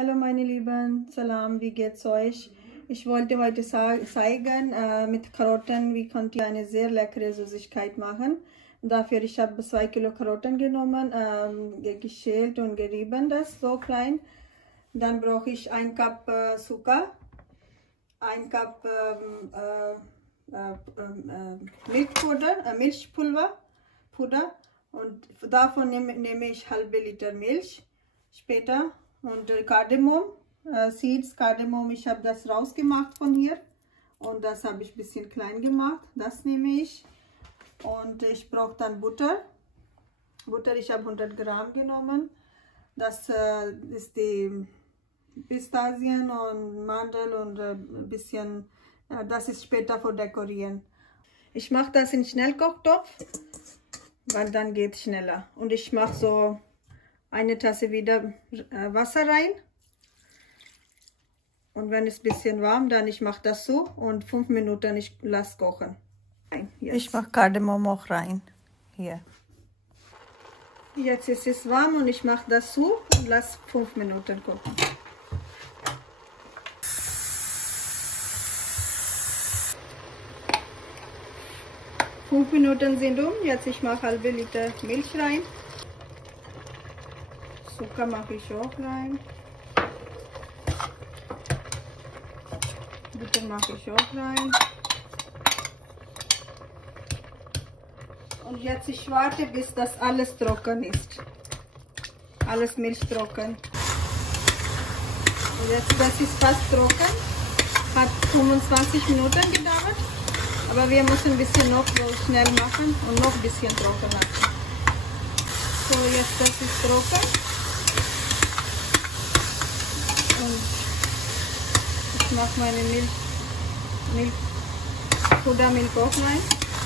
Hallo meine Lieben, Salam, wie geht's euch? Ich wollte heute zeigen, mit Karotten, wie könnt ihr eine sehr leckere Süßigkeit machen. Dafür ich habe 2 Kilo Karotten genommen, geschält und gerieben, das so klein. Dann brauche ich 1 Cup Zucker, 1 Cup Milchpulver und davon nehme ich halbe Liter Milch später. Und Kardamom, Seeds, Kardamom, ich habe das rausgemacht von hier und das habe ich ein bisschen klein gemacht, das nehme ich. Und ich brauche dann Butter, ich habe 100 Gramm genommen, das ist die Pistazien und Mandel und ein bisschen, das ist später für dekorieren. Ich mache das in Schnellkochtopf, weil dann geht es schneller. Und ich mache so eine Tasse wieder Wasser rein. Und wenn es ein bisschen warm, dann ich mache das so und 5 Minuten ich lasse kochen. Ich mache Kardamom auch rein. Hier. Jetzt ist es warm und ich mache das so und lasse 5 Minuten kochen. Fünf Minuten sind um. Jetzt ich mache halbe Liter Milch rein. Zucker mache ich auch rein. Butter mache ich auch rein. Und jetzt ich warte, bis das alles trocken ist. Alles Milch trocken. Und jetzt das ist fast trocken. Hat 25 Minuten gedauert. Aber wir müssen ein bisschen noch so schnell machen und noch ein bisschen trocken lassen. So, jetzt das ist trocken. Und ich mache meine Pudermilch auch rein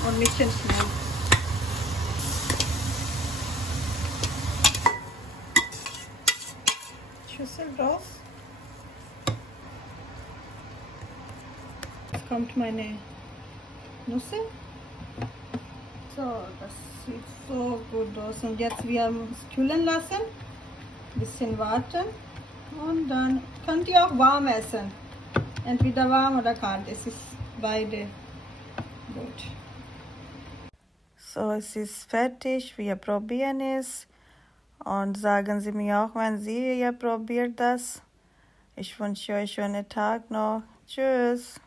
und mischen schnell. Schüssel raus. Jetzt kommt meine Nüsse. So, das sieht so gut aus. Und jetzt wir es kühlen lassen. Ein bisschen warten. Und dann könnt ihr auch warm essen. Entweder warm oder kalt. Es ist beide gut. So, es ist fertig. Wir probieren es. Und sagen Sie mir auch, wenn ihr probiert das. Ich wünsche euch einen schönen Tag noch. Tschüss.